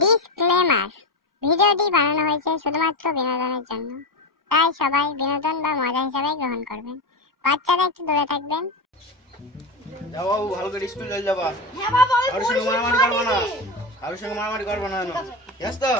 Disclaimer, ভিডিওটি বানানো হয়েছে শুধুমাত্র বিনোদনের জন্য, তাই সবাই বিনোদন বা মজা হিসাবে গ্রহণ করবেন। বাচ্চারা একটু দূরে থাকবেন। যাও বাবু, ভালো করে স্কুল চলে যাবা। হ্যাঁ বাবা, আমি কারোর সঙ্গে মারামারি করবো না, কারোর সঙ্গে মারামারি করবো না। জানিস তো,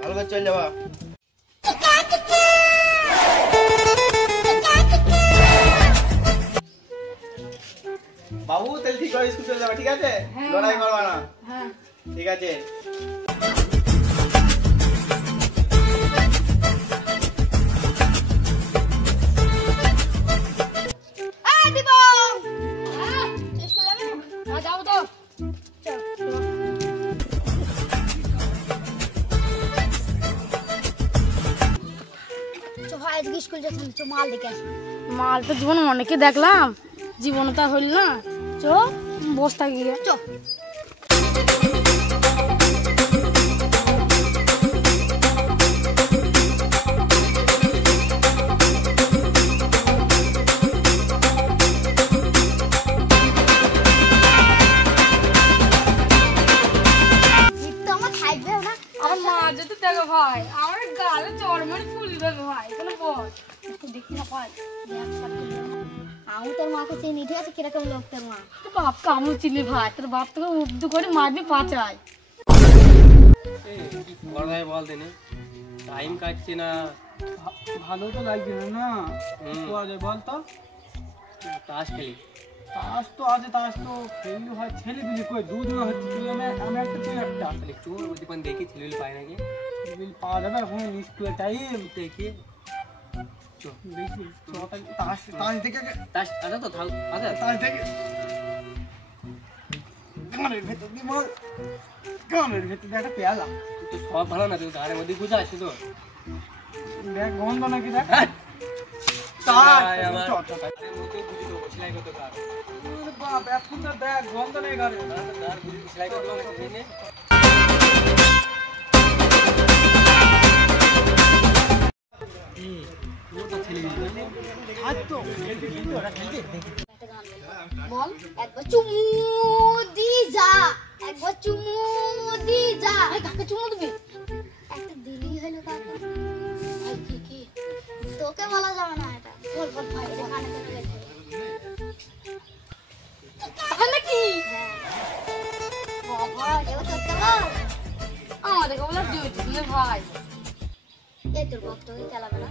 ভালো করে চলে যাবা। বাবু তাহলে ঠিক করে স্কুল চলে যাবে, ঠিক আছে? লড়াই করবা না। হ্যাঁ ঠিক আছে। এই দিব হ্যাঁ স্কুল যাবে না? হ্যাঁ যাবো তো। চল ভাই, আজকে স্কুল যাচ্ছি, চো মাল দেখে আসি। মাল তো জীবন অনেকে দেখলাম, জীবনে তা হইল না। চো বসতা গিয়ে চো আমার মা যেতে দেখো ভাই, আমার গালে চরমের ফুল দেবে ভাই, কোনো বল দেখি না পাই। আমি তোর মাকে চিনি, ঠিক আছে? কিরকম লোক তোর মা? তোর বাপ কামু চিনি ভাই, তোর বাপ তোকে উর্দু করে মারবি পাচায়। কি করবে বল দিনে, টাইম কাটছে না। ভালো তো লাগছে না। বল তো, তাস খেলি। তাস তো আছে, তাস তো খেললে হয়। ছেলেগুলি কই দুজন হচ্ছে, তুই আমি একটা, তুই একটা। তাহলে চোর ওদিকে দেখি ছেলে পায় নাকি। ছেলেগুলি পাওয়া যাবে এখন স্কুলের টাইম। দেখি দেখি তাস তাস দেখে তাস আছে তো, থাক আছে। তাস দেখে গানের ভেতর দিয়ে বল, গানের ভেতর দিয়ে একটা পেয়ালা। তুই তো সব ভালো না, তুই গানের মধ্যে গুজা আছে তো। দেখ গন্ধ নাকি দেখ। আমার মধ্যে গুজি দেবো, সেলাই করতে পারবো। বাপ এখন তো দেখ গন্ধ নেই ঘরে। তার গুজি সেলাই করতে হবে সেদিনে। বল একবার চুমু দি যা, একবার চুমু দি যা। এই কাকে চুমু দিবি? একটা দিলি হলো কাকে। ভাই কি তোকে বলা যাবে না এটা। বল বল ভাই, এটা কানে কানে গেছে তাহলে কি বাবা, এবার তোকে বল। আমাদেরকে বলে দিও ভাই। এই তোর বাপ তোকে খেলাবে না?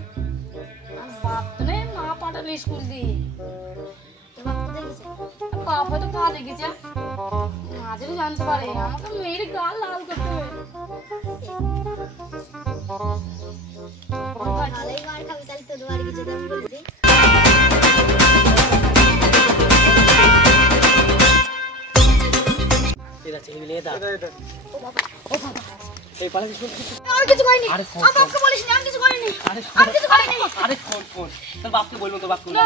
আর বাপ তো নেই, মা পাঠালে স্কুল দিয়ে। তোর বাপ তো দেখেছে। বাপ হয়তো কাজে গেছে, মা যদি জানতে পারে আমাকে মেয়ের গাল লাল করতে হবে। ভালোই মার খাবি তাহলে, তোর বাড়ি কিছু দাম বলে দিই। ঠিক আছে, এই মিলিয়ে দাও। ও বাবা, ও বাবা, এই পালা কি আমি কিছু করিনি। আরে শোন, আমি বাপকে বলিস না, আমি কিছু করিনি। আরে আমি কিছু করিনি। আরে শোন, তোর বাপকে বলবো, তোর বাপকে বলবো।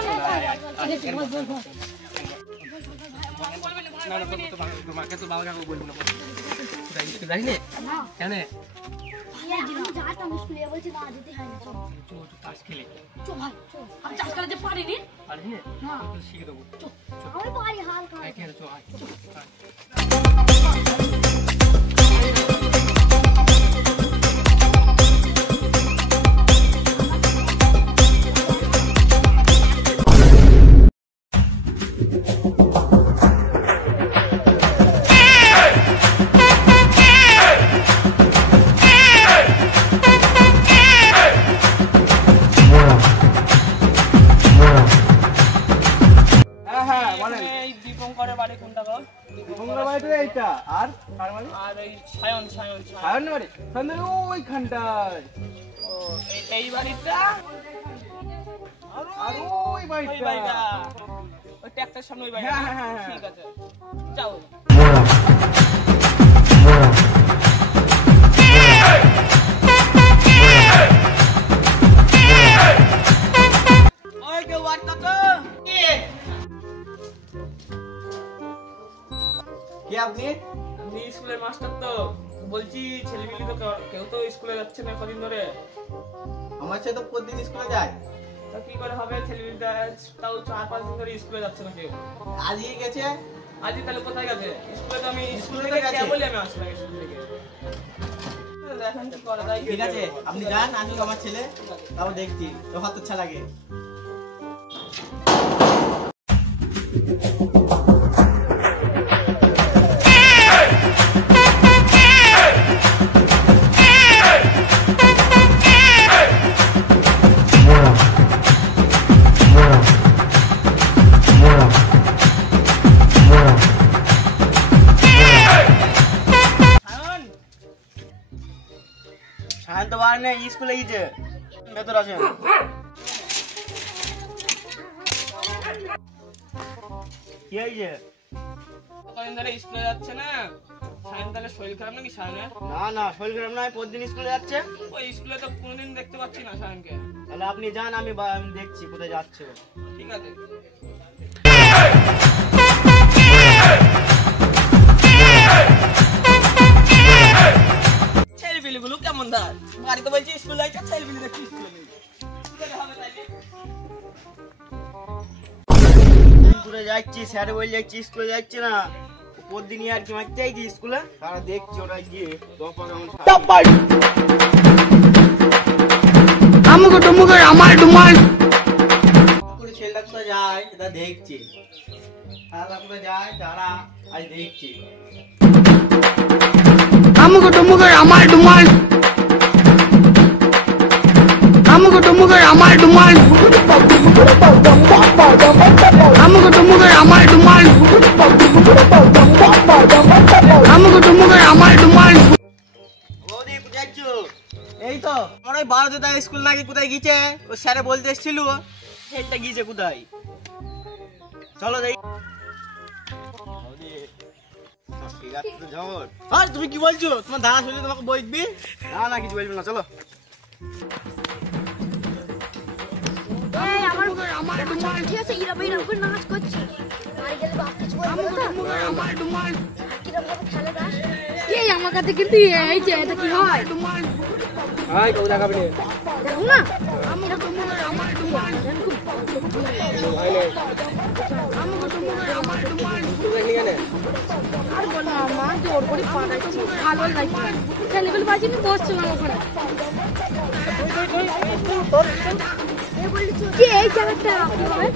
না না, তোর মাকে তোর বাবাকে বলবো না। স্কুল যাই না কেন? ভাই আমি যাতাম স্কুলে, বলছি না যেতে হয় না। চল তাস খেলে চল ভাই, চল। আমি চাষ করে যে পারিনি পারিস না, তোকে শিখে দেবো। আমি পারি হাল খাই। ঠিক আছে, চল আয়। এই দীপঙ্করের বাড়ি কোনটা গো? দীপঙ্করের বাড়িটা এইটা। আর কার বাড়ি? আর ওই সায়ন সায়নের বাড়ি সায়নের ওইখানটায়। ও এই বাড়িটা আর ওই ওই বাড়িটা। বাড়িটা ওই ট্রাক্টরের সামনে ওই বাড়িটা। হ্যাঁ, হ্যাঁ, হ্যাঁ। ঠিক আছে, যাও। ওই কেউ বাড়িটা তো কে আপনি? আমি স্কুলের মাস্টার তো বলছি, ছেলেপিলি তো কেউ তো স্কুলে যাচ্ছে না কদিন ধরে। আমার সাথে তো প্রতিদিন স্কুলে যায়। তা কি করে হবে, ছেলেপিলিটা তাও 4-5 দিন ধরে স্কুলে যাচ্ছে না কেউ। আজকে গেছে। আজকে তাহলে কোথায় গেছে? স্কুলে তো আমি স্কুলে স্কুলে গেছে। বলি আমি আসলাম স্কুল থেকে। এখন কি করে তাই ঠিক আছে আপনি যান, আমি আমার ছেলে তাও দেখছি তো হাত ইচ্ছা লাগে। সায়ন তো বার নেই, স্কুলে গিয়েছে, ভেতর আছে। কি হয়েছে? কদিন ধরে স্কুলে যাচ্ছে না। সায়ন তাহলে শরীর খারাপ নাকি সায়নের? না না শরীর খারাপ নয়, প্রতিদিন স্কুলে যাচ্ছে। ওই স্কুলে তো কোনোদিন দেখতে পাচ্ছি না সায়নকে। তাহলে আপনি যান, আমি দেখছি কোথায় যাচ্ছে। ঠিক আছে। ছেলেপিলিগুলো কেমন দার বাড়িতে বলছি স্কুল যাইছে, ছেলেপিলি দেখছি স্কুলে নেই। স্কুলে যাচ্ছি, স্যার বলে যাচ্ছি স্কুলে যাচ্ছে না, প্রতিদিনই আর কি মারতে যাইছি স্কুলে। তারা দেখছি ওরা গিয়ে ছেলেটা কোথায় যায় এটা দেখছি, তারা কোথায় যায় তারা আজ দেখছি। এই তো আমার ওই 12 স্কুল নাকি কোথায় গিয়েছে, ও স্যারে বলতে এসেছিল ছেলেটা গিয়েছে কোথায়, চলো দেখি। তুমি কি বলছো? তোমার দাদা শুনলে তোমাকে বলবি? না না কিছু বলবি না, চলো। ঠিক আছে এরকম এরকম করে নাচ করছি বাড়ি গেলে বাপ কিছু বলবে না কিরকম ভাবে খেলে দাস এই আমার কাছে কিন্তু এই যে এটা কি হয় হাই কও দেখাবে রে দেখো না আমি এরকম আমার তোমার খুব ভাই নে তুই দেখলি কেন? আর বল না মা জোর করে পাঠাচ্ছি ভালো লাগছে ছেলেগুলো বাজি আমি বসছিলাম ওখানে এ বলছি কি এই জায়গাটা কি হবে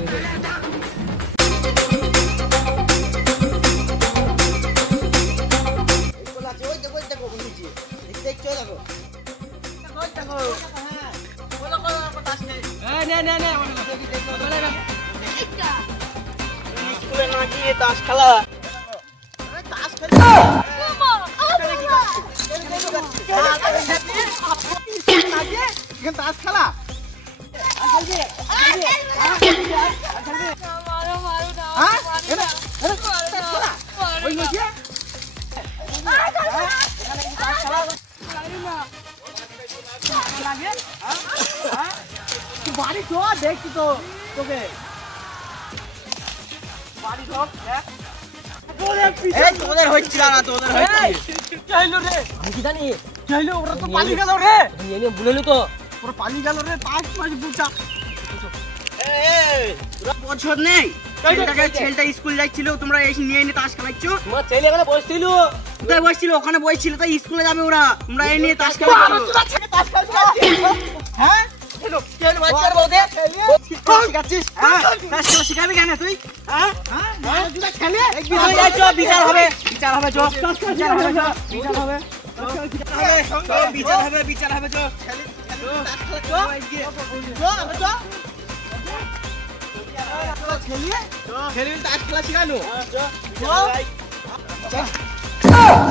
স্কুলে না গিয়ে তাস খেলা, তাস খেলা বাড়ি চ দেখছি তো তোকে বাড়ি ঢোক তোদের হচ্ছিল না তোদের আমি কি জানি ওরা তো পালিয়ে গেল রে এনে বুঝলি তো ওরা পালিয়ে গেল রে পাঁচ বুটা তোরা বছর নেই ছেলেটা স্কুল যাচ্ছিল তোমরা এসে নিয়ে এনে তাস খেলাচ্ছ তোমার ছেলে এখানে বসছিল কোথায় বসছিল ওখানে বসছিল তাই স্কুলে যাবে ওরা তোমরা এই নিয়ে তাস খেলাচ্ছ হ্যাঁ শিখাবি কেন তুই বিচার হবে তাস খেলা শিখানো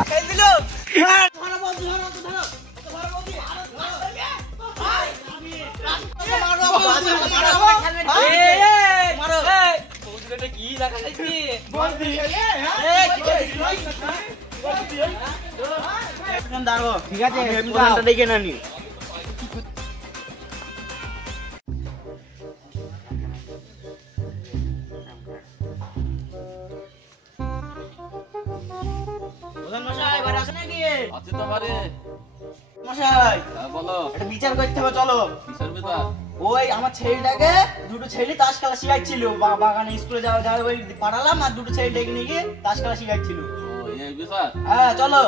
খেল দিল কি দেখা যাচ্ছে ঠিক আছে দেখে নানি বিচার করতে হবে চলো ওই আমার ছেলেটাকে দুটো ছেলে তাস খেলা শিখাচ্ছিল বাগানে স্কুলে যাওয়া ওই পাঠালাম আর দুটো ছেলে ডেকে নিয়ে গিয়ে তাস খেলা শিখাচ্ছিল এই বিষয় হ্যাঁ চলো।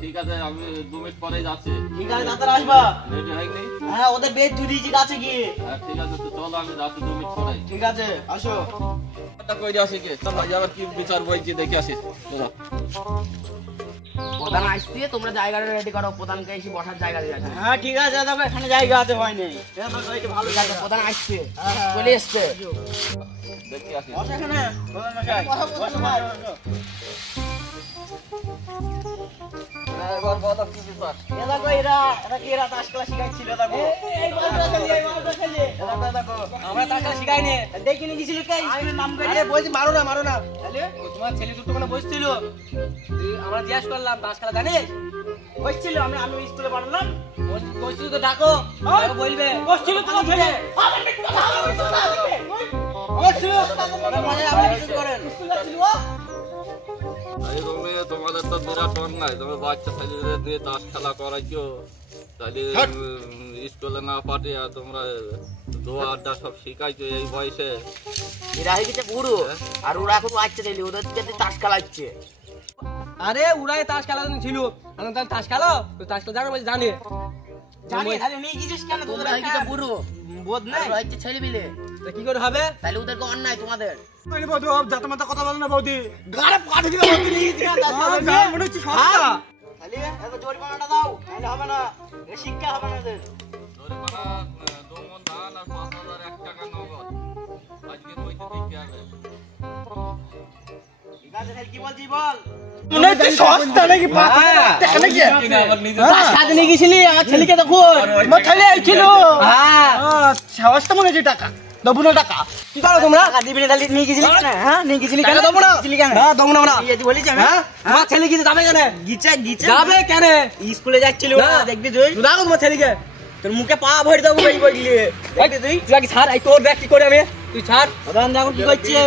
ঠিক আছে, আমি 2 মিনিট পরেই যাচ্ছি। ঠিক আছে তাড়াতাড়ি আসবা। রেডি হয়নি? হ্যাঁ ওদের বেড ধুই দিয়েছি গাছে গিয়ে। হ্যাঁ ঠিক আছে, তো চলো আমি যাচ্ছি 2 মিনিট পরেই। ঠিক আছে আসো। কই আসি কি? চল ভাই, আবার কি বিচার বইছি দেখে আসি। চলো। প্রধান আসছে, তোমরা জায়গাটা রেডি করো, প্রধানকে এসে বসার জায়গা দিয়ে আছে। হ্যাঁ ঠিক আছে দেখো এখানে জায়গা আছে হয়নি। এটা তো এই যে ভালো জায়গা। প্রধান আসছে, চলে এসছে। দেখে আসি। বসো এখানে প্রধান মশাই। বসো ভাই বসো। এবার বলো কি বিচার? এ দেখো এরা কি তাস খেলা শিখাইছিল দেখো। এই বলটা খেলি এই বলটা খেলি। দেখো আমরা তাস খেলা শিখাইনি। দেখিনি গিয়েছিল কে স্কুলের নাম করে। আরে বলছি মারো না তাহলে তোমার ছেলে দুটো কোনে বসছিল। আমরা জিজ্ঞেস করলাম তাস খেলা জানিস? বসছিল। আমি স্কুলে বানালাম। বসছিল তো ডাকো। বলবে বসছিল তোমার ছেলে। বসছিল মানে আপনি কিছু করেন। স্কুলে ছিল ও। এই তুমি তোমাদের তো বিরাট অন্যায়, তুমি বাচ্চা ছেলেদের দিয়ে তাস খেলা করাইছো, তাহলে স্কুলে না পাঠিয়ে তোমরা দোয়া আড্ডা সব শিখাইছো এই বয়সে। এরা হয়ে গেছে বুড়ো, আর ওরা এখন বাচ্চা ছেলে, ওদেরকে দিয়ে তাস খেলাচ্ছে। আরে ওরাই তাস খেলা ছিল। আমি তাহলে তাস খেলো তাস খেলা জানো জানি তাহলে নিয়ে গেছিস কেন? তোদের তোমরা হয়ে গেছে বুড়ো, বোধ নেই। ওরা হচ্ছে ছেলে মিলে, কি করে হবে? তাহলে ওদেরকে অন্যায় তোমাদের। কথা বল না বৌদি। গাড়ে পাঠিয়ে দিও বৌদি নিয়ে যা তাস খেলা মনে হচ্ছে সস্তা। তাহলে এত জরিমানাটা দাও, তাহলে হবে না। এ শিক্ষা হবে না এদের। জরিমানা 2 মণ ধান আর 5001 টাকা নগদ। আজকে বইতে দেখতে হবে। ঠিক আছে তাহলে কি বলছিস বল। মনে হচ্ছে সস্তা নাকি পাতা টাকা নাকি? তাস খেলতে নিয়ে গেছিলি আমার ছেলেকে দেখো। আমার ছেলে আইছিল। হ্যাঁ সস্তা মনে হচ্ছে টাকা। দেবো না টাকা। কি করো তোমরা? টাকা দিবি না তাহলে নিয়ে গেছিলি কেন? হ্যাঁ নিয়ে গেছিলি কেন? দেবো না। হ্যাঁ দেবো না আমরা। এই বলিস আমি। হ্যাঁ আমার ছেলে গিয়ে যাবে কেন? গিচে যাবে কেন? স্কুলে যাচ্ছিল দেখবি তুই? দেখো তোমার ছেলেকে তোর মুখে পা ভরে দেবো এই বইলে। দেখবি তুই কি ছাড়। আই তোর ব্যাগ কি করে আমি তুই ছাড়। প্রধান দেখো কি করছে।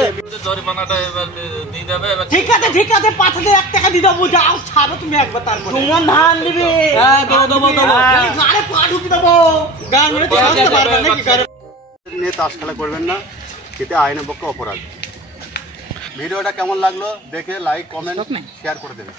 জরিমানাটা এবার দিয়ে দেবে। এবার ঠিক আছে 5,001 টাকা দিয়ে দেবো। যাও ছাড়ো তুমি একবার। তারপর তোমার ধান দিবি। হ্যাঁ দেবো গাড়ে পা ঢুকি দেবো। গান মানে ছাড়তে পারবে নাকি গাড়ে নিয়ে তাস খেলা করবেন না, এতে আইনের পক্ষে অপরাধ। ভিডিওটা কেমন লাগলো দেখে লাইক কমেন্ট শেয়ার করে দেবেন।